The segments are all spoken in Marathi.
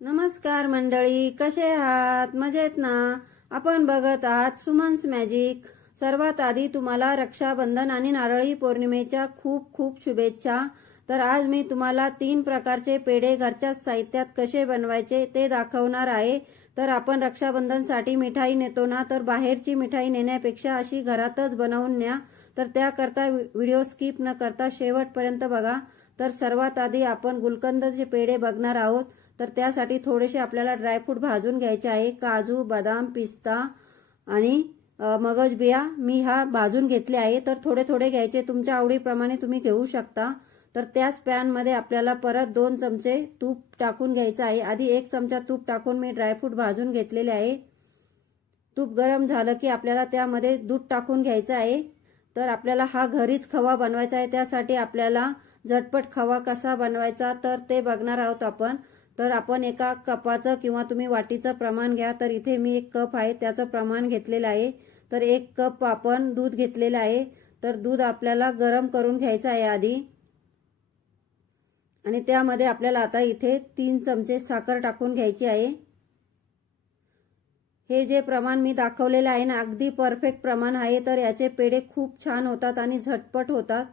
नमस्कार मंडळी कसे आहात? मजेत ना? आपण बघत आहात सुमन्स मॅजिक. सर्वात आधी तुम्हाला रक्षाबंधन आणि नारळी पौर्णिमेच्या खूप खूप शुभेच्छा. तर आज मी तुम्हाला तीन प्रकारचे पेढे घरच्या साहित्यात कसे बनवायचे ते दाखवणार आहे. तर आपण रक्षाबंधनसाठी मिठाई नेतो ना? तर बाहेरची मिठाई नेण्यापेक्षा अशी घरातच बनवून न्या. तर त्याकरता व्हिडिओ स्किप न करता शेवटपर्यंत बघा. तर सर्वात आधी आपण गुलकंदचे पेढे बघणार आहोत. तर त्यासाठी थोडेसे आपल्याला ड्रायफ्रूट भाजून घ्यायचे आहे. काजू बदाम पिस्ता आणि मगज बिया मी हा भाजून घेतले आहे. तर थोडे थोडे घ्यायचे. तुमच्या आवडीप्रमाणे तुम्ही घेऊ शकता. तर त्याच पॅनमध्ये आपल्याला परत दोन चमचे तूप टाकून घ्यायचं आहे. आधी एक चमचा तूप टाकून मी ड्रायफ्रूट भाजून घेतलेले आहे. तूप गरम झालं की आपल्याला त्यामध्ये दूध टाकून घ्यायचं आहे. तर आपल्याला हा घरीच खवा बनवायचा आहे. त्यासाठी आपल्याला झटपट खवा कसा बनवायचा तर ते बघणार आहोत आपण. तर आपण एका कपाचं किंवा तुम्ही वाटीचं प्रमाण घ्या तर इथे मी एक कप आहे त्याचं प्रमाण घेतलेलं आहे. तर एक कप आपण दूध घेतलेलं आहे. तर दूध आपल्याला गरम करून घ्यायचं आहे आधी. आणि त्यामध्ये आपल्याला आता इथे तीन चमचे साखर टाकून घ्यायची आहे. हे जे प्रमाण मी दाखवलेलं आहे ना अगदी परफेक्ट प्रमाण आहे. तर याचे पेढे खूप छान होतात आणि झटपट होतात.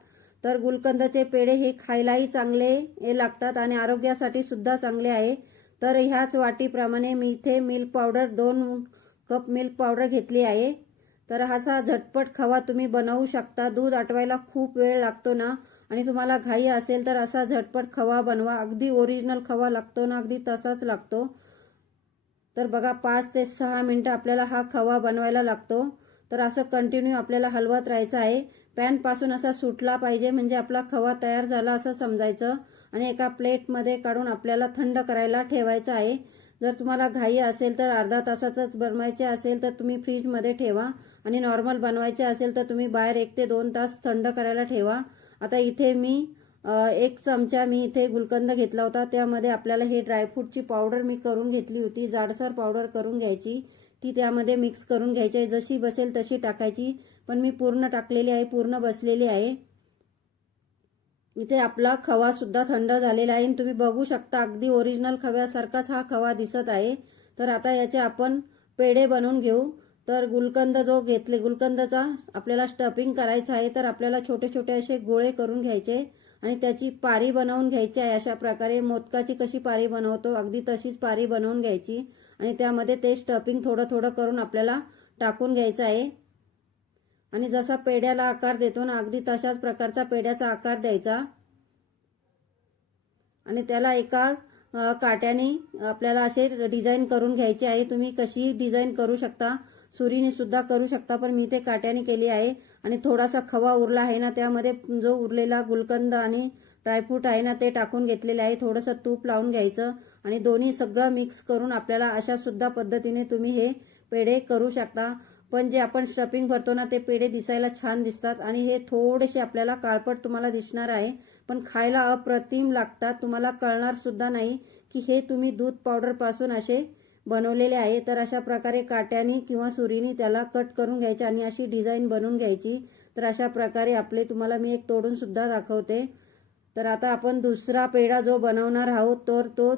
तर गुलकंदचे पेढे हे खायलाही चांगले हे लागतात आणि आरोग्यासाठी सुद्धा चांगले आहे. तर ह्याच वाटीप्रमाणे मी इथे मिल्क पावडर दोन कप मिल्क पावडर घेतली आहे. तर असा झटपट खवा तुम्ही बनवू शकता. दूध आटवायला खूप वेळ लागतो ना? आणि तुम्हाला घाई असेल तर असा झटपट खवा बनवा. अगदी ओरिजिनल खवा लागतो ना? अगदी तसाच लागतो. तर बघा पाच ते सहा मिनटं आपल्याला हा खवा बनवायला लागतो. तर असं कंटिन्यू आपल्याला हलवत राहायचं आहे. पॅनपासून असा सुटला पाहिजे म्हणजे आपला खवा तयार झाला असं समजायचं आणि एका प्लेटमध्ये काढून आपल्याला थंड करायला ठेवायचं आहे. जर तुम्हाला घाई असेल तर अर्धा तासातच बनवायचे असेल तर तुम्ही फ्रीजमध्ये ठेवा आणि नॉर्मल बनवायचे असेल तर तुम्ही बाहेर एक ते दोन तास थंड करायला ठेवा. आता इथे मी एक चमचा मी इथे गुलकंद घेतला होता. त्यामध्ये आपल्याला हे ड्रायफ्रूटची पावडर मी करून घेतली होती. जाडसर पावडर करून घ्यायची. ती त्यामध्ये मिक्स करून घ्यायची आहे. जशी बसेल तशी टाकायची. पण मी पूर्ण टाकलेली आहे पूर्ण बसलेली आहे. इथे आपला खवा सुद्धा थंड झालेला आहे. आणि तुम्ही बघू शकता अगदी ओरिजिनल खव्यासारखाच हा खवा दिसत आहे. तर आता याचे आपण पेढे बनवून घेऊ. तर गुलकंद जो घेतले गुलकंदचा आपल्याला स्टफिंग करायचं आहे तर आपल्याला छोटे छोटे असे गोळे करून घ्यायचे. आणि त्याची पारी बनवून घ्यायची आहे. अशा प्रकारे मोदकाची कशी पारी बनवतो अगदी तशीच पारी बनवून घ्यायची. आणि त्यामध्ये ते स्टफिंग थोडं थोडं करून आपल्याला टाकून घ्यायचं आहे. आणि जसा पेढ्याला आकार देतो ना अगदी तशाच प्रकारचा पेढ्याचा आकार द्यायचा. आणि त्याला एका काट्याने आपल्याला असे डिझाईन करून घ्यायचे आहे. तुम्ही कशी डिझाईन करू शकता सुरीने सुद्धा करू शकता पण मी ते काट्याने केली आहे. आणि थोडासा खवा उरला आहे ना त्यामध्ये जो उरलेला गुलकंद आणि ड्रायफ्रूट आहे ना ते टाकून घेतलेले आहे. थोडंसं तूप लावून घ्यायचं आणि दोन्ही सगळं मिक्स करून आपल्याला अशा सुद्धा पद्धतीने तुम्ही हे पेढे करू शकता. पण जे आपण स्टफिंग भरतो ना ते पेढे दिसायला छान दिसतात आणि हे थोडेसे आपल्याला काळपट तुम्हाला दिसणार आहे. पण खायला अप्रतिम लागतात. तुम्हाला कळणार सुद्धा नाही की हे तुम्ही दूध पावडरपासून असे बनवलेले आहे. तर अशा प्रकारे काट्याने किंवा सुरीने त्याला कट करून घ्यायचे आणि अशी डिझाईन बनवून घ्यायची. तर अशा प्रकारे आपले तुम्हाला मी एक तोडून सुद्धा दाखवते. तर आता आपण दुसरा पेढा जो बनवणार आहोत तर तो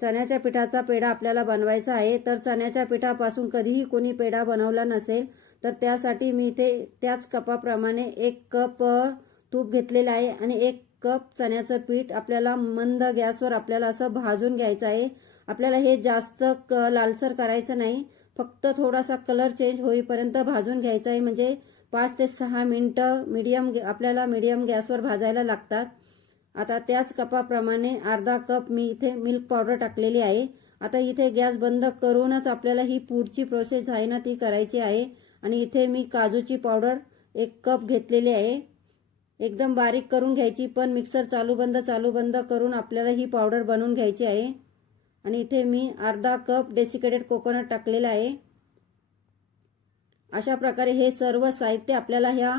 चण्याच्या पिठाचा पेढा आपल्याला बनवायचा आहे. तर चण्याच्या पिठापासून कधीही कोणी पेढा बनवला नसेल तर त्यासाठी मी इथे त्याच कपाप्रमाणे एक कप तूप घेतलेलं आहे आणि एक कप चण्याचं पीठ आपल्याला मंद गॅसवर आपल्याला असं भाजून घ्यायचं आहे. आपल्याला हे जास्त क लालसर करायचं नाही. फक्त थोडासा कलर चेंज होईपर्यंत भाजून घ्यायचं आहे. म्हणजे पाच ते सहा मिनटं मीडियम आपल्याला मीडियम गॅसवर भाजायला लागतात. आता त्याच कपाप्रमाणे अर्धा कप मी इथे मिल्क पावडर टाकलेली आहे. आता इथे गॅस बंद करूनच आपल्याला ही पुढची प्रोसेस आहे ना ती करायची आहे. आणि इथे मी काजूची पावडर एक कप घेतलेली आहे. एकदम बारीक करून घ्यायची पण मिक्सर चालू बंद चालू बंद करून आपल्याला ही पावडर बनवून घ्यायची आहे. आणि इथे मी अर्धा कप डेसिकेटेड कोकोनट टाकलेला आहे. अशा प्रकारे हे सर्व साहित्य आपल्याला ह्या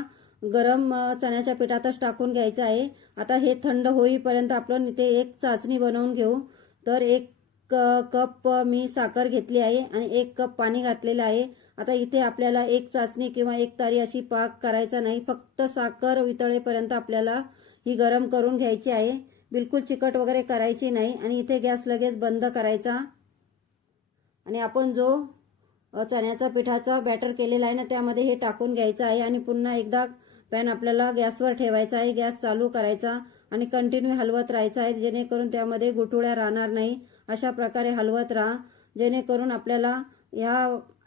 गरम चण्याच्या पिठातच टाकून घ्यायचं आहे. आता हे थंड होईपर्यंत आपण इथे एक चाचणी बनवून घेऊ. तर एक क- कप मी साखर घेतली आहे आणि एक कप पाणी घातलेलं आहे. आता इथे आपल्याला एक चाचणी किंवा एक तारी अशी पाक करायचा नाही. फक्त साखर वितळेपर्यंत आपल्याला ही गरम करून घ्यायची आहे. बिलकुल चिकट वगैरे करायची नाही आणि इथे गॅस लगेच बंद करायचा. आणि आपण जो चण्याचा पिठाचा बॅटर केलेला आहे ना त्यामध्ये हे टाकून घ्यायचं आहे आणि पुन्हा एकदा पॅन आपल्याला गॅसवर ठेवायचा आहे गॅस चालू करायचा आणि कंटिन्यू हलवत राहायचा आहे जेणेकरून त्यामध्ये गुठुळ्या राहणार नाही. अशा प्रकारे हलवत राहा जेणेकरून आपल्याला ह्या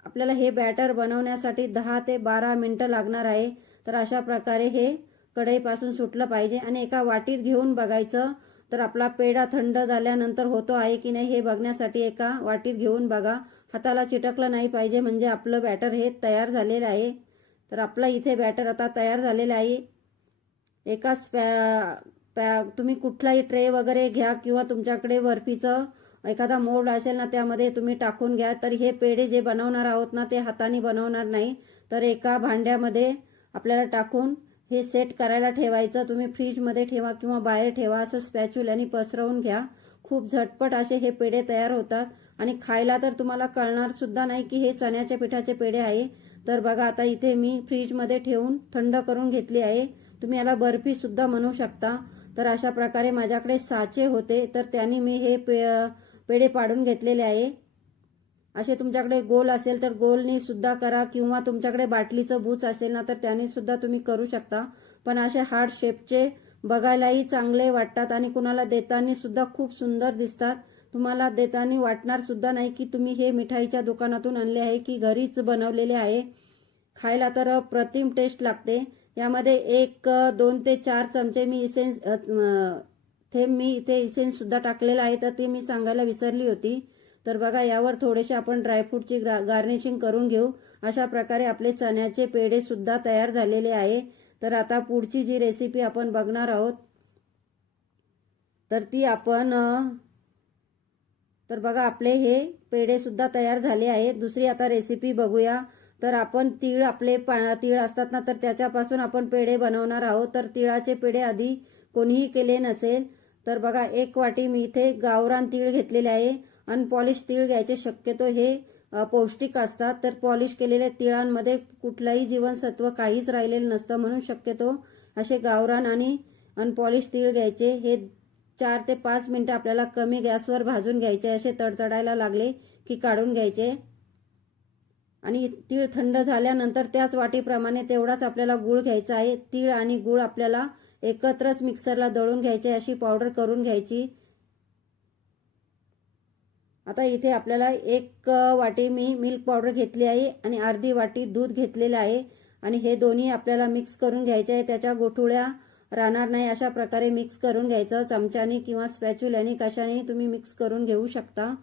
आपल्याला हे बॅटर बनवण्यासाठी दहा ते बारा मिनटं लागणार आहे. तर अशा प्रकारे हे कढईपासून सुटलं पाहिजे आणि एका वाटीत घेऊन बघायचं. तर आपला पेढा थंड झाल्यानंतर होतो आहे की नाही हे बघण्यासाठी एका वाटीत घेऊन बघा. हाताला चिटकलं नाही पाहिजे म्हणजे आपलं बॅटर हे तयार झालेलं आहे. तर आपलं इथे बॅटर आता तयार झालेलं आहे. एकाच पॅ पॅ तुम्ही कुठलाही ट्रे वगैरे घ्या किंवा तुमच्याकडे बर्फीचं एखादा मोड असेल ना त्यामध्ये तुम्ही टाकून घ्या. तर हे पेढे जे बनवणार आहोत ना ते हाताने बनवणार नाही. तर एका भांड्यामध्ये आपल्याला टाकून हे सेट करायला ठेवायचं. तुम्ही फ्रीजमध्ये ठेवा किंवा बाहेर ठेवा असं स्पॅच्युल्याने पसरवून घ्या. खूप झटपट असे हे पेढे तयार होतात. आणि खायला तर तुम्हाला कळणार सुद्धा नाही की हे चण्याच्या पिठाचे पेढे आहे. तर बघा आता इथे मी फ्रीजमध्ये ठेवून थंड करून घेतली आहे. तुम्ही याला बर्फी सुद्धा म्हणू शकता. तर अशा प्रकारे माझ्याकडे साचे होते तर त्यांनी मी हे पे पेढे पाडून घेतलेले आहे. असे तुमच्याकडे गोल असेल तर गोलनी सुद्धा करा किंवा तुमच्याकडे बाटलीचं बूच असेल ना तर त्याने सुद्धा तुम्ही करू शकता. पण असे हार्ड शेपचे बघायलाही चांगले वाटतात आणि कुणाला देताना सुद्धा खूप सुंदर दिसतात. तुम्हाला देताना वाटणार सुद्धा नाही की तुम्ही हे मिठाईच्या दुकानातून आणले आहे की घरीच बनवलेले आहे. खायला तर प्रतिम टेस्ट लागते. यामध्ये एक दोन ते चार चमचे मी इसेन्स थेंब मी इथे इसेन्स सुद्धा टाकलेलं आहे. तर ते मी सांगायला विसरली होती. तर बघा यावर थोडेसे आपण ड्रायफ्रूटची गार्निशिंग करून घेऊ. अशा प्रकारे आपले चण्याचे पेढे सुद्धा तयार झालेले आहे. तर आता पुढची जी रेसिपी आपण बघणार आहोत तर ती आपण तर बघा आपले हे पेढे सुद्धा तयार झाले आहेत. दुसरी आता रेसिपी बघूया. तर आपण तीळ आपले पा तीळ असतात ना तर त्याच्यापासून आपण पेढे बनवणार आहोत. तर तिळाचे पेढे आधी कोणीही केले नसेल. तर बघा एक वाटी मी इथे गावरान तीळ घेतलेले आहे. अनपॉलिश तीळ घ्यायचे शक्यतो हे पौष्टिक असतात. तर पॉलिश केलेल्या तिळांमध्ये कुठलंही जीवनसत्व काहीच राहिलेलं नसतं म्हणून शक्यतो असे गावरान आणि अनपॉलिश तीळ घ्यायचे. हे चार ते पाच मिनिटं आपल्याला कमी गॅसवर भाजून घ्यायचे असे तडतडायला लागले की काढून घ्यायचे. आणि तीळ थंड झाल्यानंतर त्याच वाटीप्रमाणे तेवढाच आपल्याला गूळ घ्यायचा आहे. तीळ आणि गूळ आपल्याला एकत्रच मिक्सरला दळून घ्यायचे अशी पावडर करून घ्यायची. आता इथे आपल्याला एक वाटी मी मिल्क पावडर घेतली आहे आणि अर्धी वाटी दूध घेतलेलं आहे. आणि हे दोन्ही आपल्याला मिक्स करून घ्यायचे आहे. त्याच्या गोठुळ्या राहणार नाही अशा प्रकारे मिक्स करून घ्यायचं. चमच्याने किंवा स्पॅच्युल्याने कशाने तुम्ही मिक्स करून घेऊ शकता.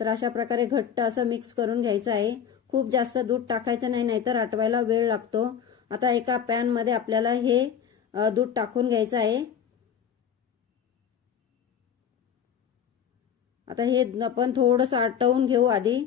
तर अशा प्रकारे घट्ट असं मिक्स करून घ्यायचं आहे. खूप जास्त दूध टाकायचं नाही नाहीतर आटवायला वेळ लागतो. आता एका पॅनमध्ये आपल्याला हे दूध टाकून घ्यायचं आहे. आता हे आपण थोडंसं आटवून घेऊ आधी.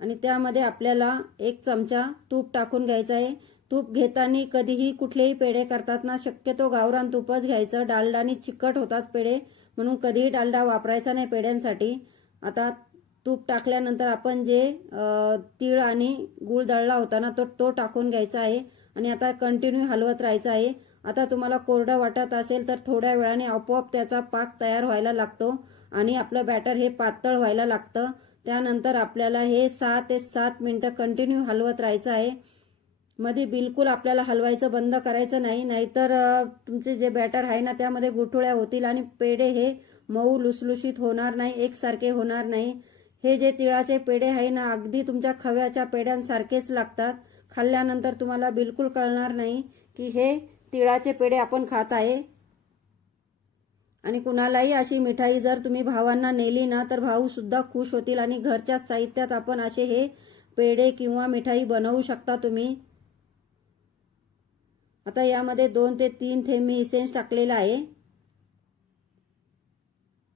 आणि त्यामध्ये आपल्याला एक चमचा तूप टाकून घ्यायचं आहे. तूप घेताना कधीही कुठलेही पेढे करतात ना शक्यतो गावरान तूपच घ्यायचं. डालडानी चिकट होतात पेढे म्हणून कधीही डालडा वापरायचा नाही पेढ्यांसाठी. आता तूप टाकल्यानंतर आपण जे तीळ आणि गूळ दळला होता ना तो तो टाकून घ्यायचा आहे. आणि आता कंटिन्यू हलवत राहायचं आहे. आता तुम्हाला कोरडं वाटत असेल तर थोड्या वेळाने आपोआप त्याचा पाक तयार व्हायला लागतो आणि आपलं बॅटर हे पातळ व्हायला लागतं. त्यानंतर आपल्याला हे सहा ते सात मिनटं कंटिन्यू हलवत राहायचं आहे. मध्ये बिलकुल आपल्याला हलवायचं बंद करायचं नाही नाहीतर तुमचे जे बॅटर आहे ना त्यामध्ये गुठुळ्या होतील आणि पेढे हे मऊ लुसलुशीत होणार नाही एकसारखे होणार नाही. हे जे तिळाचे पेढे आहे ना अगदी तुमच्या खव्याच्या पेढ्यांसारखेच लागतात. खाल्ल्यानंतर तुम्हाला बिलकुल कळणार नाही की हे तिळाचे पेढे आपण खात आहे. आणि कुणालाही अशी मिठाई जर तुम्ही भावांना नेली ना तर भाऊ सुद्धा खुश होतील आणि घरच्या साहित्यात आपण असे हे पेढे किंवा मिठाई बनवू शकता तुम्ही. आता यामध्ये दोन ते तीन थेंब मी इसेन्स टाकलेला आहे.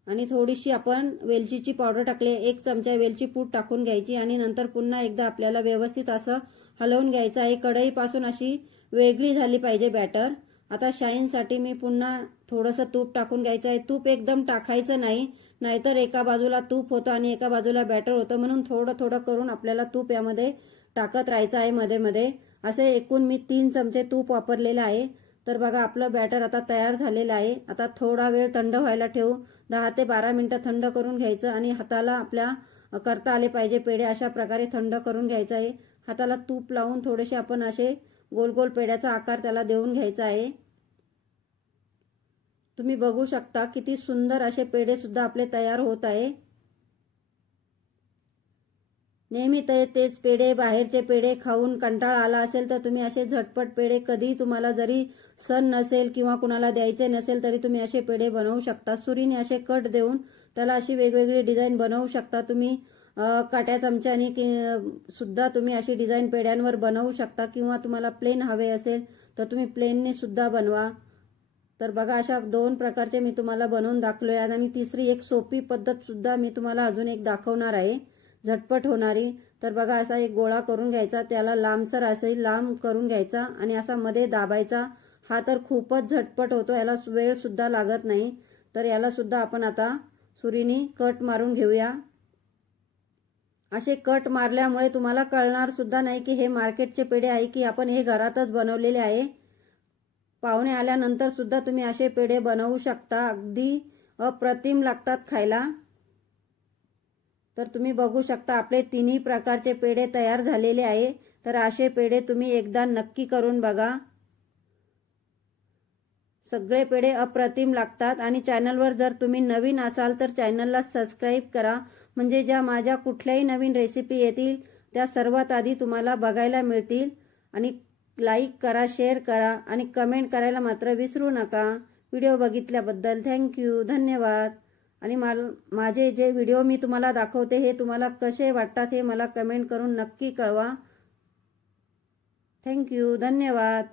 आणि थोडीशी आपण वेलचीची पावडर टाकली एक चमचा वेलची पूड टाकून घ्यायची आणि नंतर पुन्हा एकदा आपल्याला व्यवस्थित असं हलवून घ्यायचं आहे. कढईपासून अशी वेगळी झाली पाहिजे बॅटर. आता शाईनसाठी मी पुन्हा थोडंसं तूप टाकून घ्यायचं आहे. तूप एकदम टाकायचं नाही नाहीतर एका बाजूला तूप होतं आणि एका बाजूला बॅटर होतं म्हणून थोडं थोडं करून आपल्याला तूप यामध्ये टाकत राहायचं आहे मध्ये मध्ये. असे एकूण मी तीन चमचे तूप वापरलेलं आहे. तर बघा आपलं बॅटर आता तयार झालेलं आहे. आता थोडा वेळ थंड व्हायला ठेवू. दहा ते बारा मिनटं थंड करून घ्यायचं आणि हाताला आपल्या करता आले पाहिजे पेढे अशा प्रकारे थंड करून घ्यायचं आहे. हाताला तूप लावून थोडेसे आपण असे गोल गोल पेढ्याचा आकार त्याला देऊन घ्यायचा आहे. तुम्ही बघू शकता किती सुंदर असे पेढे सुद्धा आपले तयार होत आहे. नेहमी ते तेच पेढे बाहेरचे पेढे खाऊन कंटाळा आला असेल तर तुम्ही असे झटपट पेढे कधी तुम्हाला जरी सण नसेल किंवा कुणाला द्यायचे नसेल तरी तुम्ही असे पेढे बनवू शकता. सुरीने असे कट देऊन त्याला अशी वेगवेगळी डिझाईन बनवू शकता. तुम्ही काट्या चमच्याने कि सुद्धा तुम्ही अशी डिझाईन पेढ्यांवर बनवू शकता किंवा तुम्हाला प्लेन हवे असेल तर तुम्ही प्लेनने सुद्धा बनवा. तर बघा अशा दोन प्रकारचे मी तुम्हाला बनवून दाखवले आहेत. आणि तिसरी एक सोपी पद्धत सुद्धा मी तुम्हाला अजून एक दाखवणार आहे. झटपट होणारी. तर बघा असा एक गोळा करून घ्यायचा. त्याला लांबसर असे लांब करून घ्यायचा आणि असा मध्ये दाबायचा. हा तर खूपच झटपट होतो. याला वेळ सुद्धा लागत नाही. तर याला सुद्धा आपण आता सुरीनी कट मारून घेऊया. असे कट मारल्यामुळे तुम्हाला कळणार सुद्धा नाही की हे मार्केटचे पेढे आहे की आपण हे घरातच बनवलेले आहे. पाहुणे आल्यानंतर सुद्धा तुम्ही असे पेढे बनवू शकता. अगदी अप्रतिम लागतात खायला. तर तुम्ही बघू शकता आपले तिन्ही प्रकारचे पेढे तयार झालेले आहे. तर असे पेढे तुम्ही एकदा नक्की करून बघा. सगळे पेढे अप्रतिम लागतात आणि चॅनलवर जर तुम्ही नवीन असाल तर चॅनलला सबस्क्राईब करा. म्हणजे ज्या माझ्या कुठल्याही नवीन रेसिपी येतील त्या सर्वात आधी तुम्हाला बघायला मिळतील. आणि लाईक करा शेअर करा आणि कमेंट करायला मात्र विसरू नका. व्हिडिओ बघितल्याबद्दल थँक्यू धन्यवाद. आणि माल माझे जे व्हिडिओ मी तुम्हाला दाखवते हे तुम्हाला कसे वाटतात हे मला कमेंट करून नक्की कळवा. थँक्यू धन्यवाद.